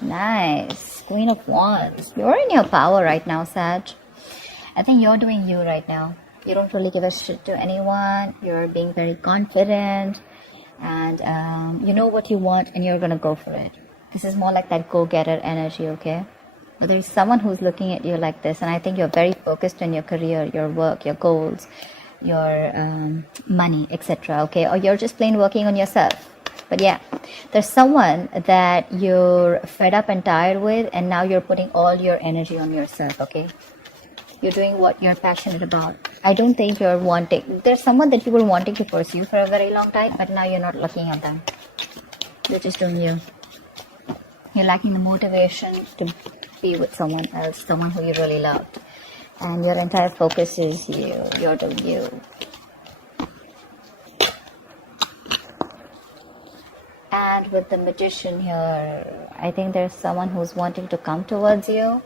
Nice. Queen of Wands. You're in your power right now, Sag. I think you're doing you right now. You don't really give a shit to anyone. You're being very confident. And you know what you want and you're going to go for it. This is more like that go-getter energy, okay? But there's someone who's looking at you like this. And I think you're very focused on your career, your work, your goals, your money, etc. Okay, or you're just plain working on yourself. But yeah, there's someone that you're fed up and tired with, and now you're putting all your energy on yourself. Okay, you're doing what you're passionate about. I don't think you're wanting, there's someone that you were wanting to pursue for a very long time, but now you're not looking at them. You're just doing you. You're lacking the motivation to be with someone else, someone who you really loved. And your entire focus is you. You're doing you. And with the Magician here, I think there's someone who's wanting to come towards you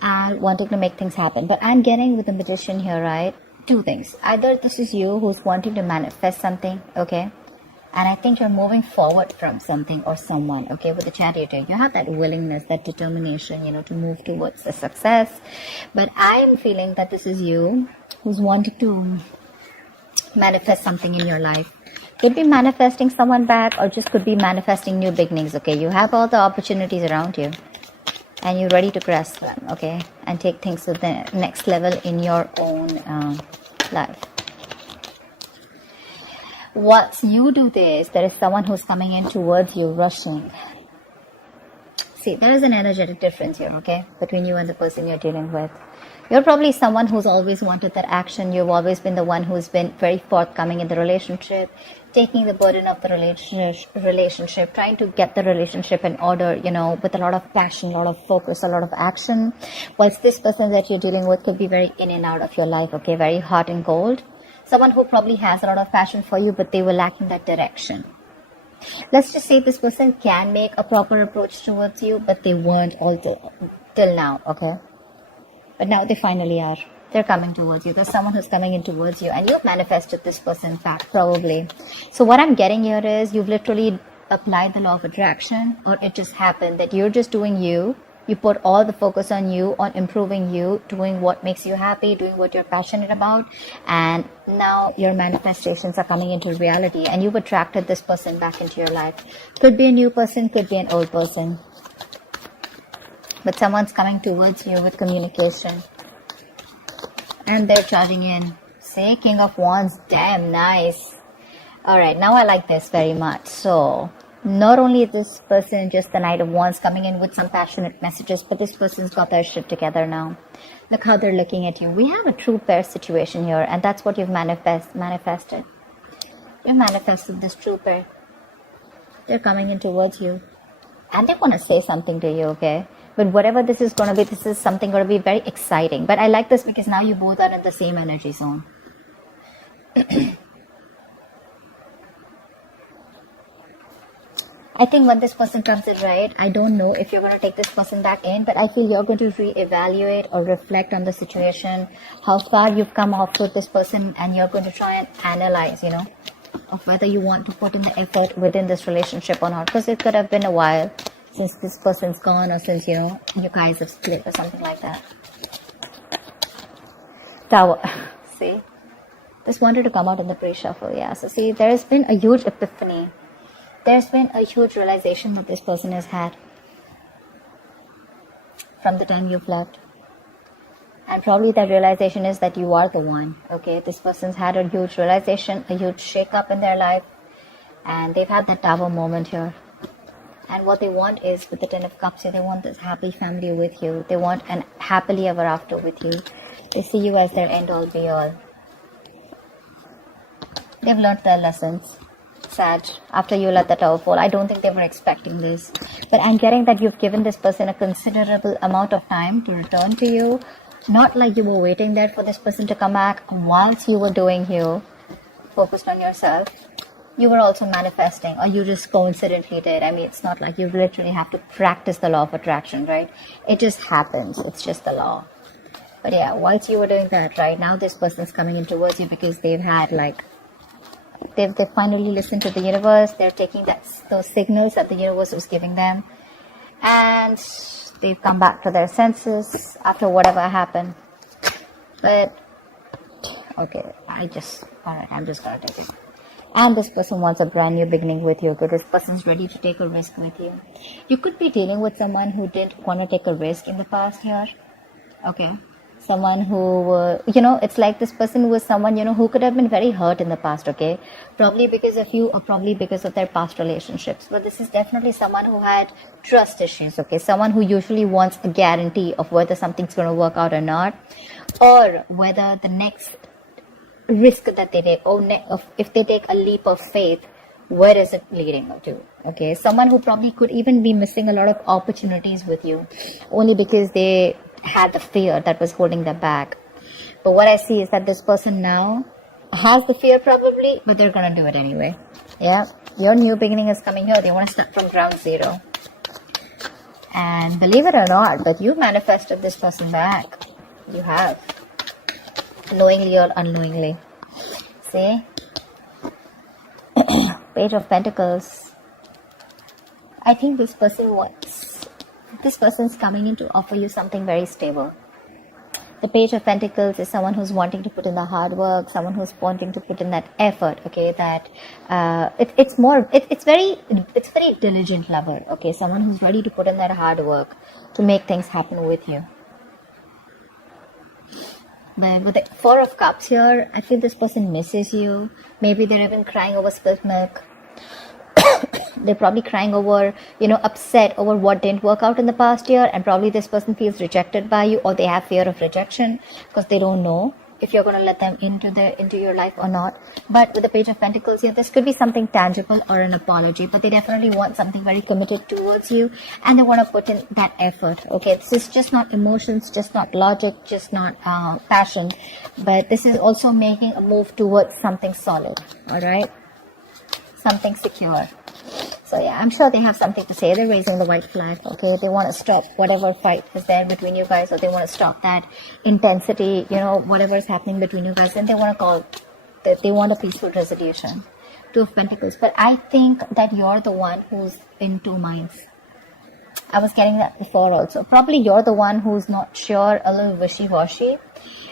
and wanting to make things happen. But I'm getting with the Magician here, right? Two things. Either this is you who's wanting to manifest something, okay? And I think you're moving forward from something or someone, okay? With the Chariot, you have that willingness, that determination, you know, to move towards the success. But I'm feeling that this is you who's wanting to manifest something in your life. Could be manifesting someone back, or just could be manifesting new beginnings, okay? You have all the opportunities around you and you're ready to grasp them, okay? And take things to the next level in your own life. Once you do this, there is someone who's coming in towards you, rushing. See, there is an energetic difference here, okay? Between you and the person you're dealing with. You're probably someone who's always wanted that action. You've always been the one who's been very forthcoming in the relationship, taking the burden of the relationship, trying to get the relationship in order, you know, with a lot of passion, a lot of focus, a lot of action. Whilst this person that you're dealing with could be very in and out of your life, okay, very hot and cold. Someone who probably has a lot of passion for you, but they were lacking that direction. Let's just say this person can make a proper approach towards you, but they weren't all till now, okay? But now they finally are. They're coming towards you. There's someone who's coming in towards you, and you've manifested this person back, probably. So what I'm getting here is you've literally applied the law of attraction, or it just happened that you're just doing you. You put all the focus on you, on improving you, doing what makes you happy, doing what you're passionate about. And now your manifestations are coming into reality, and you've attracted this person back into your life. Could be a new person, could be an old person. But someone's coming towards you with communication. And they're charging in. Say, King of Wands. Damn, nice. Alright, now I like this very much. So, not only is this person just the Knight of Wands coming in with some passionate messages, but this person's got their shit together now. Look how they're looking at you. We have a true pair situation here, and that's what you've manifested. You manifested this true pair. They're coming in towards you. And they want to say something to you, okay? But whatever this is going to be, this is something going to be very exciting. But I like this because now you both are in the same energy zone. I think when this person comes in, right, I don't know if you're going to take this person back in, but I feel you're going to reevaluate or reflect on the situation, how far you've come off with this person, and you're going to try and analyze, you know, of whether you want to put in the effort within this relationship or not. Because it could have been a while since this person's gone, or since, you know, you guys have split or something like that. Tower. See? This wanted to come out in the pre-shuffle, yeah. So see, there's been a huge epiphany. There's been a huge realization that this person has had from the time you've left. And probably that realization is that you are the one, okay? This person's had a huge realization, a huge shake-up in their life. And they've had that Tower moment here. And what they want is, with the Ten of Cups here, they want this happy family with you. They want an happily ever after with you. They see you as their end-all be-all. They've learned their lessons. Sag, after you let the Tower fall, I don't think they were expecting this. But I'm getting that you've given this person a considerable amount of time to return to you. Not like you were waiting there for this person to come back whilst you were doing you. Focused on yourself. You were also manifesting, or you just coincidentally did. I mean, it's not like you literally have to practice the law of attraction, right? It just happens. It's just the law. But yeah, whilst you were doing that, right, now this person's coming in towards you because they've had like, They've finally listened to the universe. They're taking those signals that the universe was giving them. and they've come back to their senses after whatever happened. But okay, I'm just gonna take it. And this person wants a brand new beginning with you. Okay, this person's ready to take a risk with you. You could be dealing with someone who didn't want to take a risk in the past here. Okay, someone who it's like this person was someone who could have been very hurt in the past. Okay, probably because of you or probably because of their past relationships. But this is definitely someone who had trust issues. Okay, someone who usually wants a guarantee of whether something's going to work out or not, or whether the next risk that they take, or if they take a leap of faith, where is it leading to? Okay, someone who probably could even be missing a lot of opportunities with you only because they had the fear that was holding them back. But what I see is that this person now has the fear probably, but they're gonna do it anyway. Yeah, your new beginning is coming here. They want to start from ground zero. And believe it or not, but you manifested this person back. You have, knowingly or unknowingly. See, Page of Pentacles. I think this person's coming in to offer you something very stable. The Page of Pentacles is someone who's wanting to put in the hard work, someone who's wanting to put in that effort. Okay, that it's very diligent lover. Okay, someone who's ready to put in that hard work to make things happen with you. But with the Four of Cups here, I feel this person misses you. Maybe they're even crying over spilt milk. They're probably crying over, upset over what didn't work out in the past year, and probably this person feels rejected by you, or they have fear of rejection because they don't know if you're going to let them into your life or not. But with the Page of Pentacles here, this could be something tangible or an apology, but they definitely want something very committed towards you, and they want to put in that effort. Okay, this is just not emotions, just not logic, just not passion, but this is also making a move towards something solid. All right, something secure. So yeah, I'm sure they have something to say. They're raising the white flag. Okay, they want to stop whatever fight is there between you guys, or they want to stop that intensity, whatever is happening between you guys, and they want a peaceful resolution. Two of Pentacles. But I think that you're the one who's in two minds. I was getting that before also. Probably you're the one who's not sure, a little wishy-washy.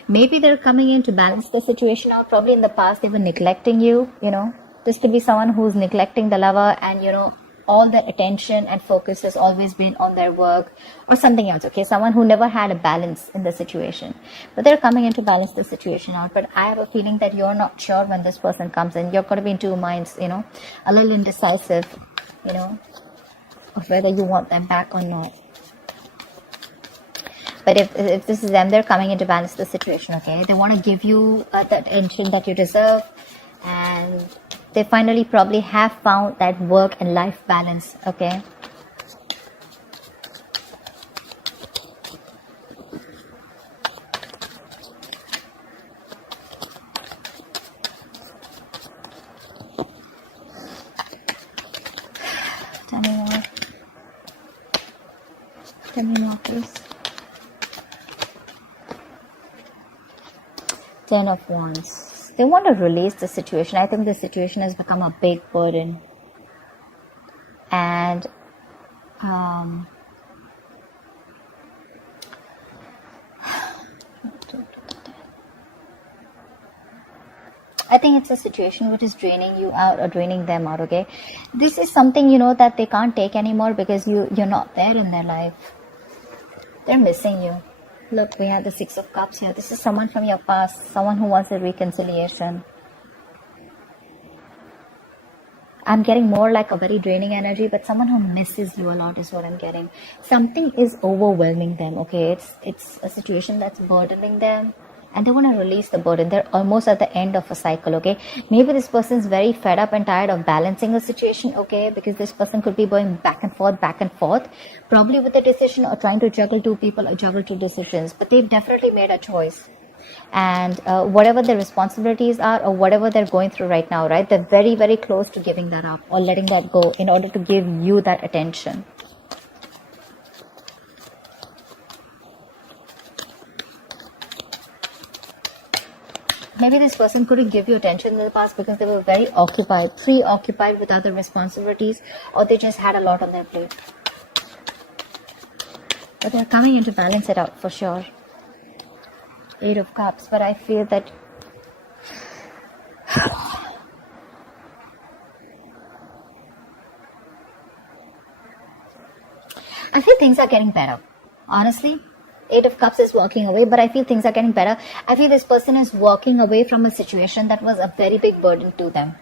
Maybe they're coming in to balance the situation out. Probably in the past they were neglecting you, This could be someone who's neglecting the lover, and all their attention and focus has always been on their work or something else. Okay, someone who never had a balance in the situation, but they're coming in to balance the situation out. But I have a feeling that you're not sure when this person comes in. You're going to be in two minds, a little indecisive, of whether you want them back or not. But if this is them, they're coming in to balance the situation. Okay, they want to give you the attention that you deserve, and they finally probably have found that work and life balance. Okay, tell me more. Tell me more, please. Ten of Wands. They want to release the situation. I think the situation has become a big burden. And I think it's a situation which is draining you out or draining them out. Okay, this is something that they can't take anymore because you're not there in their life. They're missing you. Look, we have the Six of Cups here. This is someone from your past, someone who wants a reconciliation. I'm getting more like a very draining energy, but someone who misses you a lot is what I'm getting. Something is overwhelming them, okay? It's a situation that's burdening them, and they want to release the burden. They're almost at the end of a cycle, okay? Maybe this person's very fed up and tired of balancing a situation, okay? Because this person could be going back and forth, probably with a decision or trying to juggle two people or juggle two decisions. But they've definitely made a choice. And whatever their responsibilities are or whatever they're going through right now, right? They're very, very close to giving that up or letting that go in order to give you that attention. Maybe this person couldn't give you attention in the past because they were very preoccupied with other responsibilities, or they just had a lot on their plate. But they're coming in to balance it out for sure. 8 of Cups, but I feel that I feel things are getting better. Honestly, 8 of Cups is walking away, but I feel things are getting better. I feel this person is walking away from a situation that was a very big burden to them.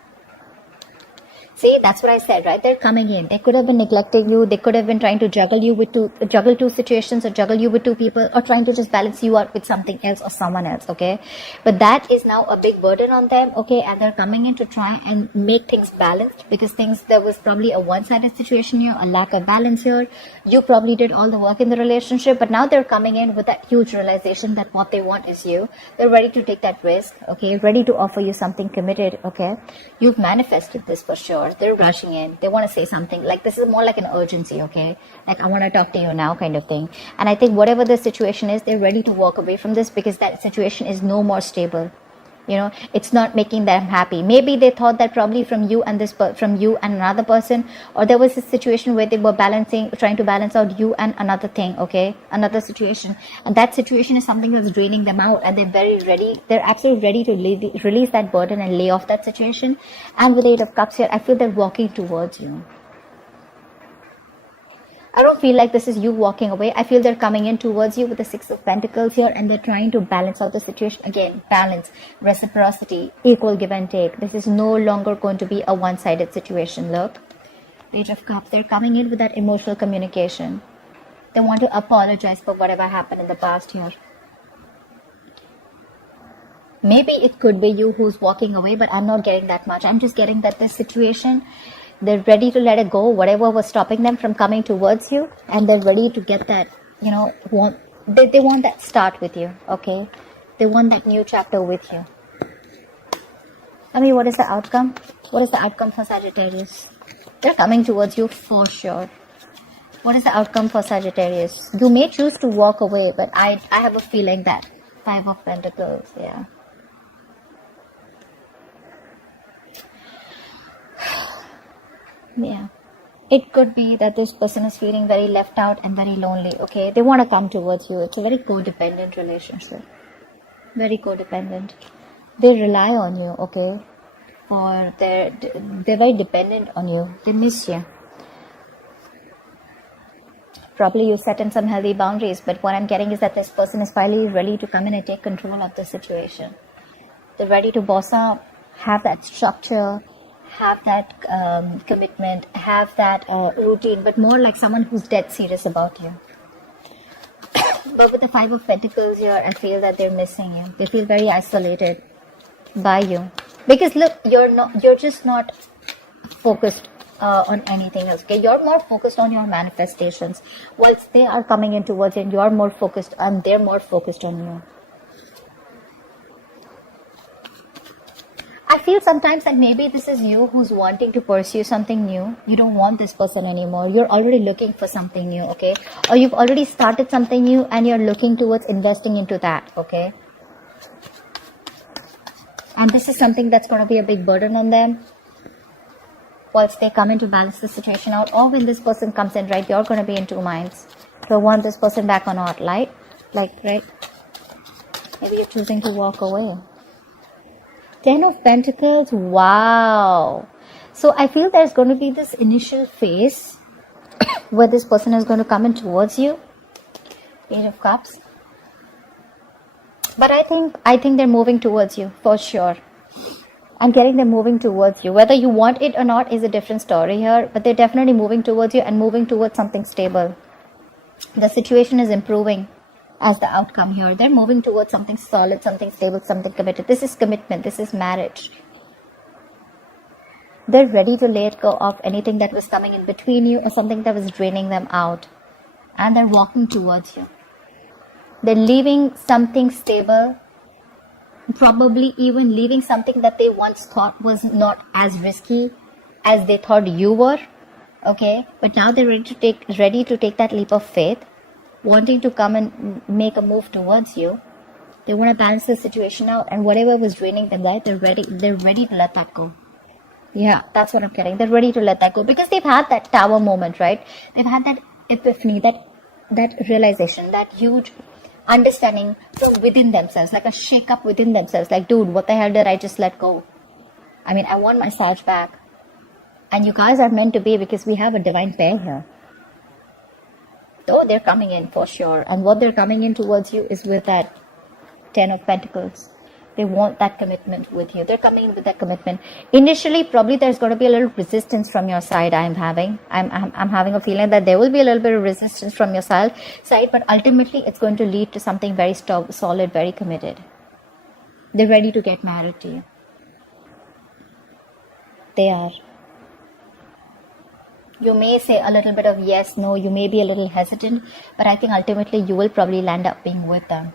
See, that's what I said, right? They're coming in. They could have been neglecting you. They could have been trying to juggle two situations, or juggle you with two people, or trying to just balance you out with something else or someone else, okay? But that is now a big burden on them, okay? And they're coming in to try and make things balanced, because there was probably a one-sided situation here, a lack of balance here. You probably did all the work in the relationship, but now they're coming in with that huge realization that what they want is you. They're ready to take that risk, okay? Ready to offer you something committed, okay? You've manifested this for sure. They're rushing in. They want to say something. Like, this is more like an urgency, okay? Like, I want to talk to you now kind of thing. And I think whatever the situation is, they're ready to walk away from this, because that situation is no more stable. You know, it's not making them happy. Maybe they thought that probably from you and another person, or there was a situation where they were trying to balance out you and another thing, okay? Another situation. And that situation is something that's draining them out, and they're absolutely ready to release that burden and lay off that situation. And with 8 of Cups here, I feel they're walking towards you. I don't feel like this is you walking away. I feel they're coming in towards you with the 6 of Pentacles here, and they're trying to balance out the situation. Again, balance, reciprocity, equal give and take. This is no longer going to be a one-sided situation, look. Page of Cups, they're coming in with that emotional communication. They want to apologize for whatever happened in the past here. Maybe it could be you who's walking away, but I'm not getting that much. I'm just getting that this situation, they're ready to let it go, whatever was stopping them from coming towards you, and they're ready to get that, you know, they want that start with you, okay? They want that new chapter with you. I mean, what is the outcome? What is the outcome for Sagittarius? They're coming towards you for sure. What is the outcome for Sagittarius? You may choose to walk away, but I have a feeling that 5 of Pentacles, yeah. Yeah, it could be that this person is feeling very left out and very lonely, okay? They want to come towards you. It's a very codependent relationship. Very codependent. They rely on you, okay? They're very dependent on you. They miss you. Probably you set in some healthy boundaries, but what I'm getting is that this person is finally ready to come in and take control of the situation. They're ready to boss up, have that structure, have that commitment, have that routine, but more like someone who's dead serious about you. But with the 5 of Pentacles here, I feel that they're missing you. They feel very isolated by you. Because look, you're just not focused on anything else, okay? You're more focused on your manifestations. Whilst they are coming in towards you, and you're more focused, and they're more focused on you. I feel sometimes that maybe this is you who's wanting to pursue something new. You don't want this person anymore. You're already looking for something new, okay? Or you've already started something new and you're looking towards investing into that, okay? And this is something that's going to be a big burden on them. Whilst they come in to balance the situation out, or when this person comes in, right, you're going to be in two minds. Do I want this person back or not, right? Right? Maybe you're choosing to walk away. 10 of Pentacles, wow. So I feel there's going to be this initial phase where this person is going to come in towards you. Page of Cups. But I think they're moving towards you for sure. I'm getting them moving towards you. Whether you want it or not is a different story here, but they're definitely moving towards you and moving towards something stable. The situation is improving as the outcome here. They're moving towards something solid, something stable, something committed. This is commitment. This is marriage. They're ready to let go of anything that was coming in between you or something that was draining them out. And they're walking towards you. They're leaving something stable, probably even leaving something that they once thought was not as risky as they thought you were. Okay? But now they're ready to take that leap of faith, wanting to come and make a move towards you. They want to balance the situation out, and whatever was draining them, right, they're ready to let that go. Yeah, that's what I'm getting. They're ready to let that go because they've had that tower moment, right? They've had that epiphany, that that realization, that huge understanding from within themselves, like a shake up within themselves, like, dude, what the hell did I just let go? I mean, I want my Sag back. And you guys are meant to be, because we have a divine pair here. Oh, they're coming in for sure. And what they're coming in towards you is with that 10 of Pentacles. They want that commitment with you. They're coming in with that commitment. Initially, probably there's going to be a little resistance from your side. I'm having a feeling that there will be a little bit of resistance from your side, but ultimately it's going to lead to something very solid, very committed. They're ready to get married to you. They are. You may say a little bit of yes, no, you may be a little hesitant, but I think ultimately you will probably land up being with them.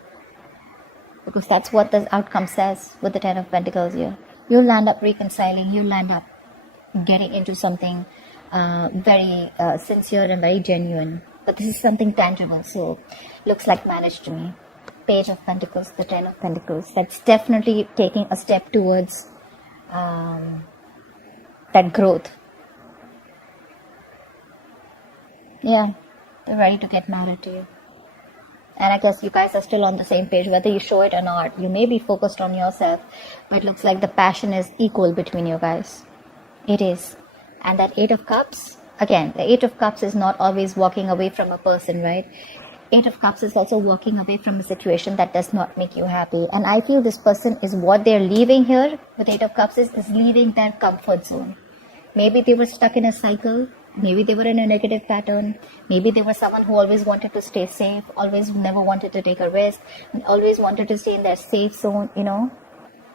Because that's what the outcome says with the 10 of Pentacles here. You'll land up reconciling, you'll land up getting into something very sincere and very genuine. But this is something tangible, so looks like marriage to me. Page of Pentacles, the 10 of Pentacles. That's definitely taking a step towards that growth. Yeah, they're ready to get married to you. And I guess you guys are still on the same page, whether you show it or not. You may be focused on yourself, but it looks like the passion is equal between you guys. It is. And that 8 of Cups, again, the 8 of Cups is not always walking away from a person, right? 8 of Cups is also walking away from a situation that does not make you happy. And I feel this person is what they're leaving here with 8 of Cups is leaving their comfort zone. Maybe they were stuck in a cycle. Maybe they were in a negative pattern. Maybe they were someone who always wanted to stay safe, always never wanted to take a risk, always wanted to stay in their safe zone, you know.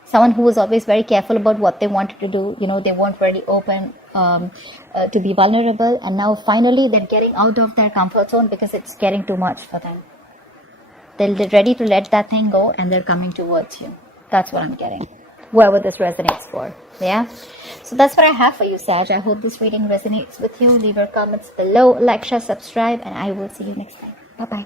Someone who was always very careful about what they wanted to do. You know, they weren't very open to be vulnerable. And now finally they're getting out of their comfort zone because it's getting too much for them. They're ready to let that thing go and they're coming towards you. That's what I'm getting. Whoever this resonates for. Yeah. So that's what I have for you, Sag. I hope this reading resonates with you. Leave your comments below, like, share, subscribe, and I will see you next time. Bye-bye.